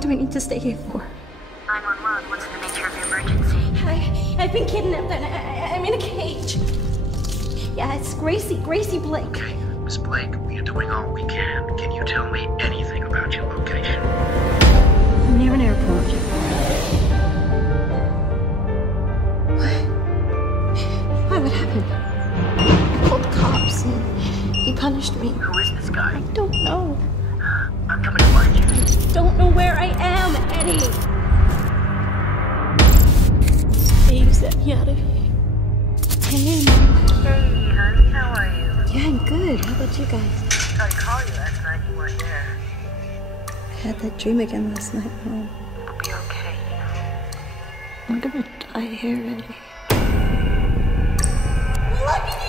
long do I need to stay here for? 911, what's the nature of the emergency? I've been kidnapped and I'm in a cage. Yeah, it's Gracie Blake. Okay, Miss Blake, we are doing all we can. Can you tell me anything about your location? I'm near an airport. Why? What happened? I called the cops and he punished me. Who is this guy? I don't know. I'm coming to find you. I don't know where I am, Eddie. Please get me out of here. Hey, Hey, honey, how are you? yeah, I'm good. How about you guys? I tried to call you last night, you weren't there. I had that dream again last night, Mom. You'll be okay. I'm gonna die here, Eddie. Let me